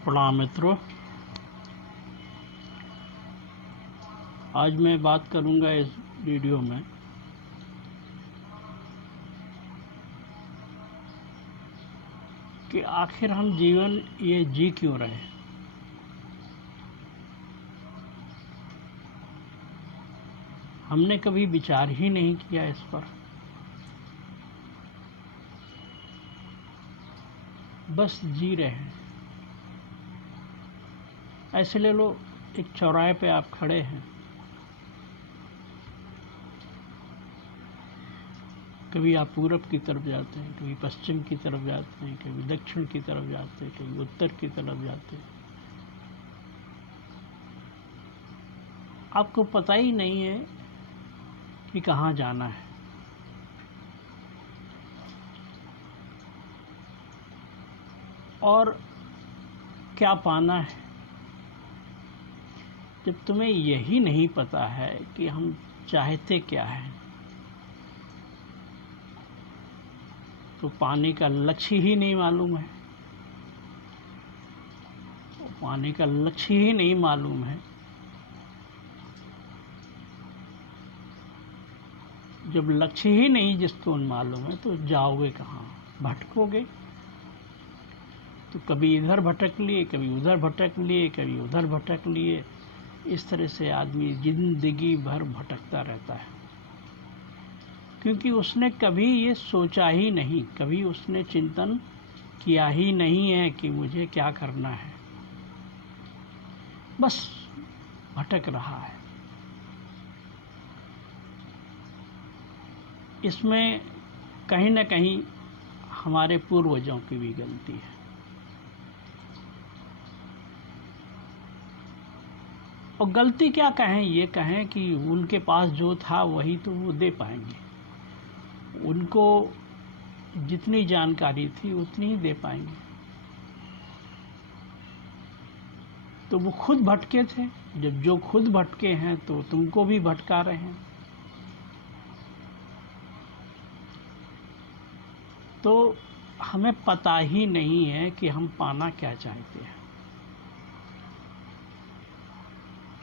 प्रणाम मित्रों। आज मैं बात करूंगा इस वीडियो में कि आखिर हम जीवन ये जी क्यों रहे हैं। हमने कभी विचार ही नहीं किया इस पर। बस जी रहे हैं। ऐसे ले लो, एक चौराहे पे आप खड़े हैं, कभी आप पूरब की तरफ जाते हैं, कभी पश्चिम की तरफ जाते हैं, कभी दक्षिण की तरफ जाते हैं, कभी उत्तर की तरफ जाते हैं। आपको पता ही नहीं है कि कहाँ जाना है। और क्या पाना है। जब तुम्हें यही नहीं पता है कि हम चाहते क्या हैं, तो पाने का लक्ष्य ही नहीं मालूम है। पाने का लक्ष्य ही नहीं मालूम है। जब लक्ष्य ही नहीं जिसको मालूम है, तो जाओगे कहाँ, भटकोगे। तो कभी इधर भटक लिए, कभी उधर भटक लिए, कभी उधर भटक लिए। इस तरह से आदमी जिंदगी भर भटकता रहता है, क्योंकि उसने कभी ये सोचा ही नहीं, कभी उसने चिंतन किया ही नहीं है कि मुझे क्या करना है। बस भटक रहा है। इसमें कहीं न कहीं हमारे पूर्वजों की भी गलती है। और गलती क्या कहें, ये कहें कि उनके पास जो था वही तो वो दे पाएंगे। उनको जितनी जानकारी थी उतनी ही दे पाएंगे। तो वो खुद भटके थे। जब जो खुद भटके हैं तो तुमको भी भटका रहे हैं। तो हमें पता ही नहीं है कि हम पाना क्या चाहते हैं।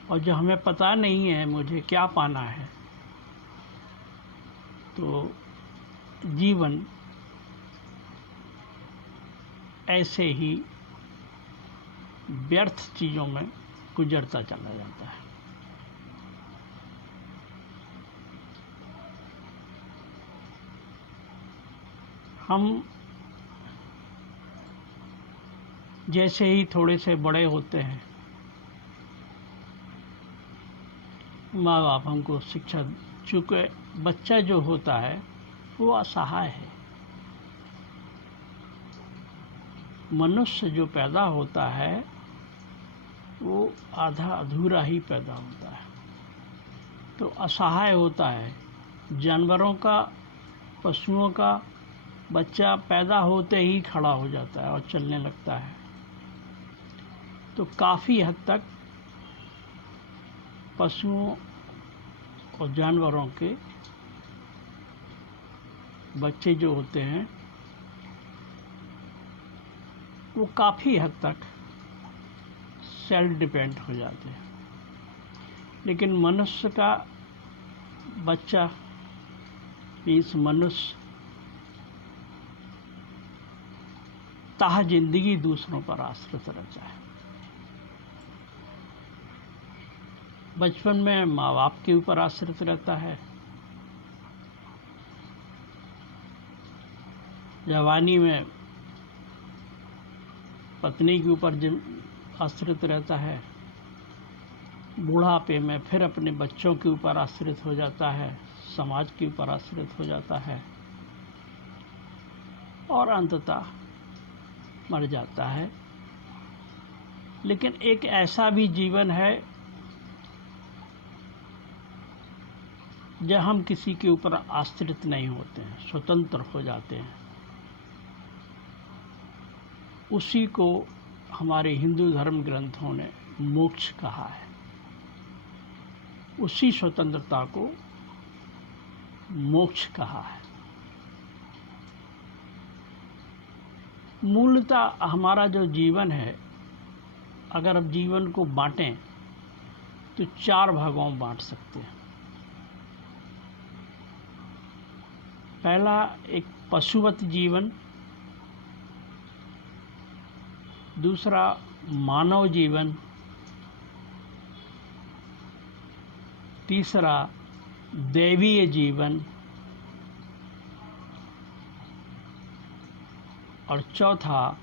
और जब हमें पता नहीं है मुझे क्या पाना है, तो जीवन ऐसे ही व्यर्थ चीज़ों में गुजरता चला जाता है। हम जैसे ही थोड़े से बड़े होते हैं, माँ बाप हमको शिक्षा, चूँकि बच्चा जो होता है वो असहाय है। मनुष्य जो पैदा होता है वो आधा अधूरा ही पैदा होता है, तो असहाय होता है। जानवरों का, पशुओं का बच्चा पैदा होते ही खड़ा हो जाता है और चलने लगता है। तो काफ़ी हद तक पशुओं और जानवरों के बच्चे जो होते हैं वो काफ़ी हद तक सेल्फ डिपेंड हो जाते हैं। लेकिन मनुष्य का बच्चा, इस मनुष्य ताह जिंदगी दूसरों पर आश्रित रहता है। बचपन में माँ बाप के ऊपर आश्रित रहता है, जवानी में पत्नी के ऊपर आश्रित रहता है, बुढ़ापे में फिर अपने बच्चों के ऊपर आश्रित हो जाता है, समाज के ऊपर आश्रित हो जाता है, और अंततः मर जाता है। लेकिन एक ऐसा भी जीवन है जब हम किसी के ऊपर आश्रित नहीं होते हैं, स्वतंत्र हो जाते हैं। उसी को हमारे हिंदू धर्म ग्रंथों ने मोक्ष कहा है। उसी स्वतंत्रता को मोक्ष कहा है। मूलतः हमारा जो जीवन है अगर अब जीवन को बांटें तो 4 भागों में बांट सकते हैं। पहला एक पशुवत जीवन, दूसरा मानव जीवन, तीसरा दैवीय जीवन और चौथा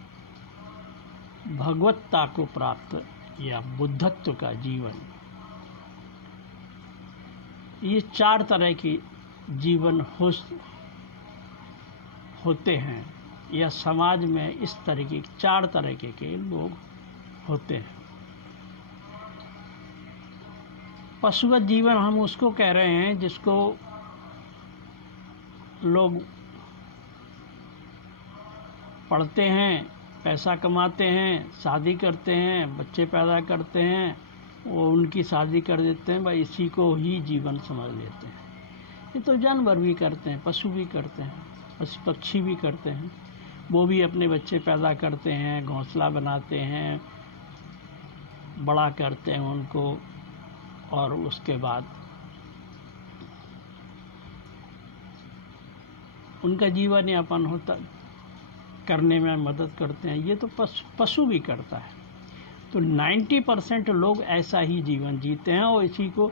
भगवत्ता को प्राप्त या बुद्धत्व का जीवन। ये 4 तरह के जीवन होते हैं, या समाज में इस तरह के 4 तरह के लोग होते हैं। पशुवत जीवन हम उसको कह रहे हैं जिसको लोग पढ़ते हैं, पैसा कमाते हैं, शादी करते हैं, बच्चे पैदा करते हैं, वो उनकी शादी कर देते हैं, भाई इसी को ही जीवन समझ लेते हैं। ये तो जानवर भी करते हैं, पशु भी करते हैं, पशु पक्षी भी करते हैं। वो भी अपने बच्चे पैदा करते हैं, घोंसला बनाते हैं, बड़ा करते हैं उनको, और उसके बाद उनका जीवन यापन होता करने में मदद करते हैं। ये तो पशु भी करता है। तो 90% लोग ऐसा ही जीवन जीते हैं और इसी को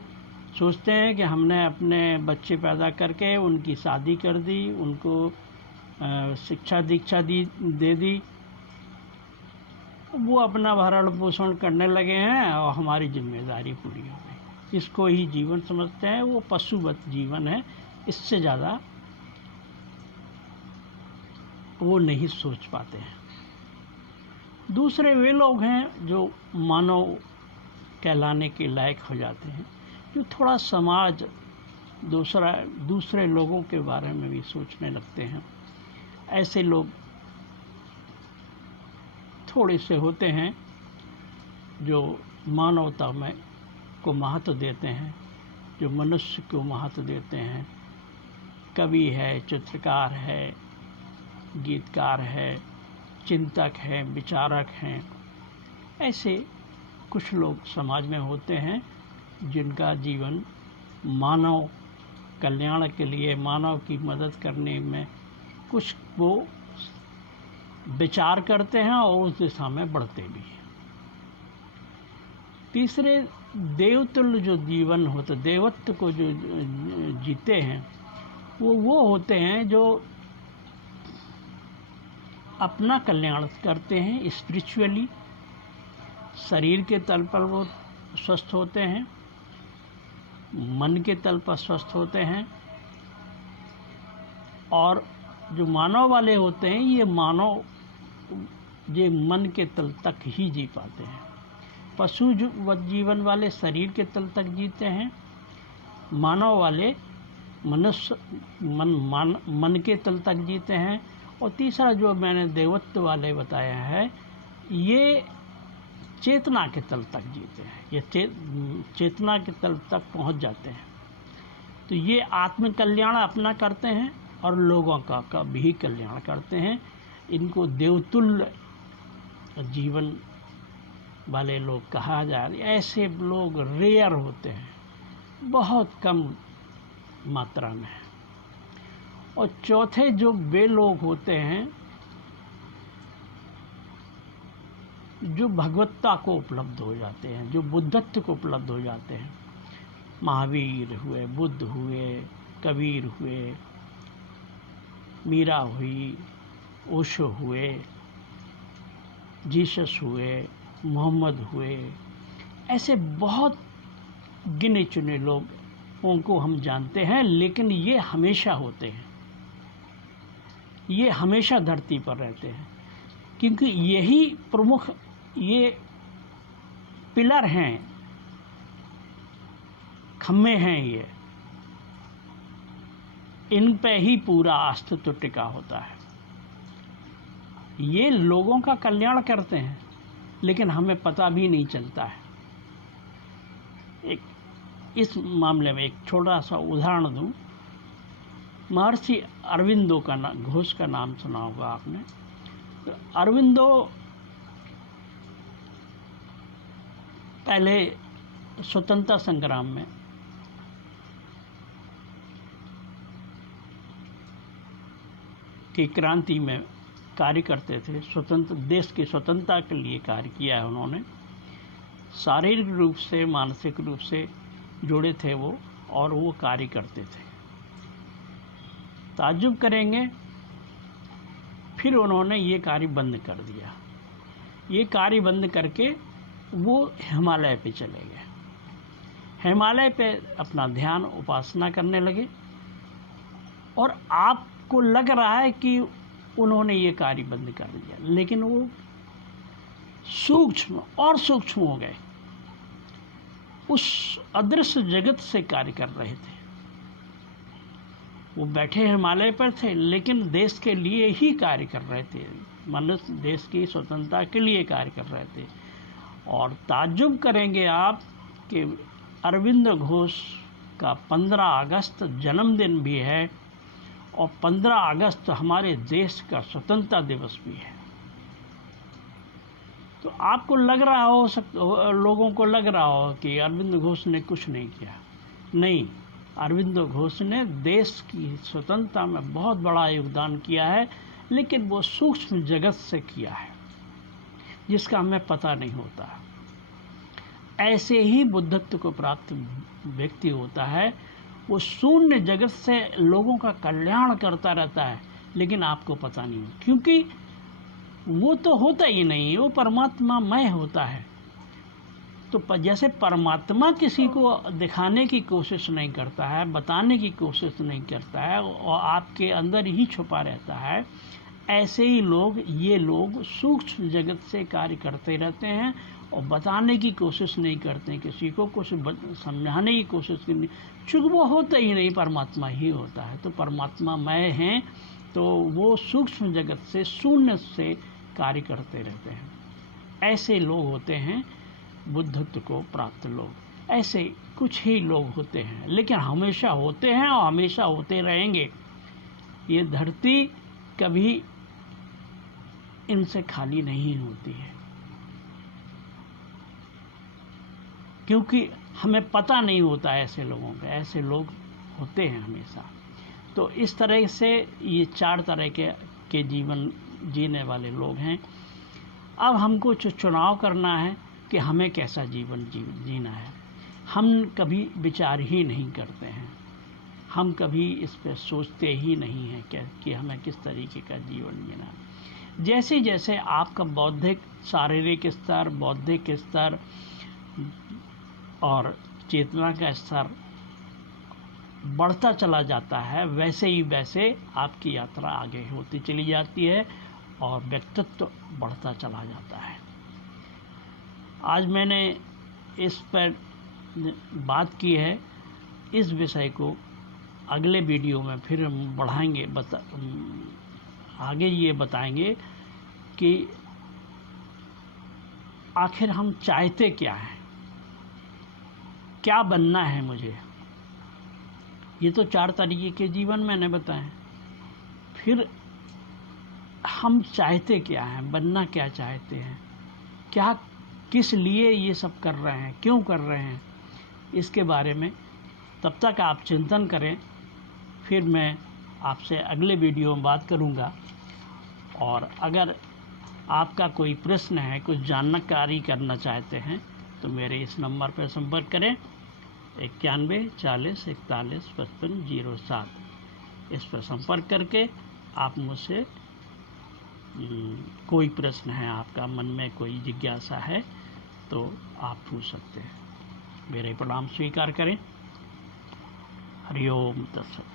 सोचते हैं कि हमने अपने बच्चे पैदा करके उनकी शादी कर दी, उनको शिक्षा दीक्षा दे दी, वो अपना भरण पोषण करने लगे हैं और हमारी जिम्मेदारी पूरी हो गई। इसको ही जीवन समझते हैं। वो पशुवत जीवन है, इससे ज़्यादा वो नहीं सोच पाते हैं। दूसरे वे लोग हैं जो मानव कहलाने के लायक हो जाते हैं, जो थोड़ा समाज दूसरे लोगों के बारे में भी सोचने लगते हैं। ऐसे लोग थोड़े से होते हैं जो मानवता में को महत्व देते हैं, जो मनुष्य को महत्व देते हैं। कवि है, चित्रकार है, गीतकार है, चिंतक है, विचारक हैं। ऐसे कुछ लोग समाज में होते हैं जिनका जीवन मानव कल्याण के लिए, मानव की मदद करने में कुछ वो विचार करते हैं और उस दिशा में बढ़ते भी हैं। तीसरे देवतुल्य जो जीवन होता, देवत्व को जो जीते हैं, वो होते हैं जो अपना कल्याण करते हैं स्पिरिचुअली। शरीर के तल पर वो स्वस्थ होते हैं, मन के तल पर स्वस्थ होते हैं। और जो मानव वाले होते हैं, ये मन के तल तक ही जी पाते हैं। पशु जीवन वाले शरीर के तल तक जीते हैं, मानव वाले मनुष्य मन के तल तक जीते हैं। और तीसरा जो मैंने देवत्व वाले बताया है, ये चेतना के तल तक जीते हैं, ये चेतना के तल तक पहुंच जाते हैं। तो ये आत्म कल्याण अपना करते हैं और लोगों का भी कल्याण करते हैं। इनको देवतुल्य जीवन वाले लोग कहा जाए। ऐसे लोग रेयर होते हैं, बहुत कम मात्रा में। और चौथे जो वे लोग होते हैं जो भगवत्ता को उपलब्ध हो जाते हैं, जो बुद्धत्व को उपलब्ध हो जाते हैं। महावीर हुए, बुद्ध हुए, कबीर हुए, मीरा हुई, ओशो हुए, जीसस हुए, मोहम्मद हुए। ऐसे बहुत गिने चुने लोग उनको हम जानते हैं, लेकिन ये हमेशा होते हैं, ये हमेशा धरती पर रहते हैं, क्योंकि यही प्रमुख ये पिलर हैं, खम्भे हैं। ये इन पे ही पूरा अस्तित्व टिका होता है। ये लोगों का कल्याण करते हैं, लेकिन हमें पता भी नहीं चलता है। इस मामले में एक छोटा सा उदाहरण दूं। महर्षि अरविंदो का घोष का नाम सुना होगा आपने। तो अरविंदो पहले स्वतंत्रता संग्राम में की क्रांति में कार्य करते थे, स्वतंत्र देश की स्वतंत्रता के लिए कार्य किया है उन्होंने। शारीरिक रूप से, मानसिक रूप से जुड़े थे वो, और वो कार्य करते थे। ताज्जुब करेंगे, फिर उन्होंने ये कार्य बंद कर दिया। ये कार्य बंद करके वो हिमालय पे चले गए। हिमालय पे अपना ध्यान उपासना करने लगे, और आपको लग रहा है कि उन्होंने ये कार्य बंद कर दिया, लेकिन वो सूक्ष्म और सूक्ष्म हो गए, उस अदृश्य जगत से कार्य कर रहे थे। वो बैठे हिमालय पर थे, लेकिन देश के लिए ही कार्य कर रहे थे, मनुष्य देश की स्वतंत्रता के लिए कार्य कर रहे थे। और ताज्जुब करेंगे आप कि अरविंद घोष का 15 अगस्त जन्मदिन भी है, और 15 अगस्त हमारे देश का स्वतंत्रता दिवस भी है। तो आपको लग रहा हो, लोगों को लग रहा हो कि अरविंद घोष ने कुछ नहीं किया। नहीं, अरविंद घोष ने देश की स्वतंत्रता में बहुत बड़ा योगदान किया है, लेकिन वो सूक्ष्म जगत से किया है, जिसका हमें पता नहीं होता। ऐसे ही बुद्धत्व को प्राप्त व्यक्ति होता है, वो शून्य जगत से लोगों का कल्याण करता रहता है, लेकिन आपको पता नहीं, क्योंकि वो तो होता ही नहीं, वो परमात्मामय होता है। तो जैसे परमात्मा किसी को दिखाने की कोशिश नहीं करता है, बताने की कोशिश नहीं करता है, और आपके अंदर ही छुपा रहता है, ऐसे ही ये लोग सूक्ष्म जगत से कार्य करते रहते हैं, और बताने की कोशिश नहीं करते, किसी को कुछ समझाने की कोशिश नहीं, चूँकि वो होता ही नहीं, परमात्मा ही होता है। तो परमात्मामय हैं, तो वो सूक्ष्म जगत से, शून्य से कार्य करते रहते हैं। ऐसे लोग होते हैं बुद्धत्व को प्राप्त लोग। ऐसे कुछ ही लोग होते हैं, लेकिन हमेशा होते हैं और हमेशा होते रहेंगे। ये धरती कभी इनसे खाली नहीं होती है, क्योंकि हमें पता नहीं होता ऐसे लोगों का। ऐसे लोग होते हैं हमेशा। तो इस तरह से ये 4 तरह के जीवन जीने वाले लोग हैं। अब हमको चुनाव करना है कि हमें कैसा जीवन जीना है। हम कभी विचार ही नहीं करते हैं, हम कभी इस पर सोचते ही नहीं हैं कि हमें किस तरीके का जीवन जीना है। जैसे जैसे आपका बौद्धिक, शारीरिक स्तर, बौद्धिक स्तर और चेतना का स्तर बढ़ता चला जाता है, वैसे ही वैसे आपकी यात्रा आगे होती चली जाती है और व्यक्तित्व बढ़ता चला जाता है। आज मैंने इस पर बात की है। इस विषय को अगले वीडियो में फिर हम बढ़ाएंगे, आगे ये बताएंगे कि आखिर हम चाहते क्या हैं, क्या बनना है मुझे। ये तो 4 तरीके के जीवन मैंने बताए। फिर हम चाहते क्या हैं, बनना क्या चाहते हैं, क्या किस लिए ये सब कर रहे हैं, क्यों कर रहे हैं, इसके बारे में तब तक आप चिंतन करें। फिर मैं आपसे अगले वीडियो में बात करूंगा। और अगर आपका कोई प्रश्न है, कुछ जानकारी करना चाहते हैं, तो मेरे इस नंबर पर संपर्क करें 91 40 41 55 07। इस पर संपर्क करके आप मुझसे कोई प्रश्न है, आपका मन में कोई जिज्ञासा है, तो आप पूछ सकते हैं। मेरे प्रणाम स्वीकार करें। हरि ओम तत्सत।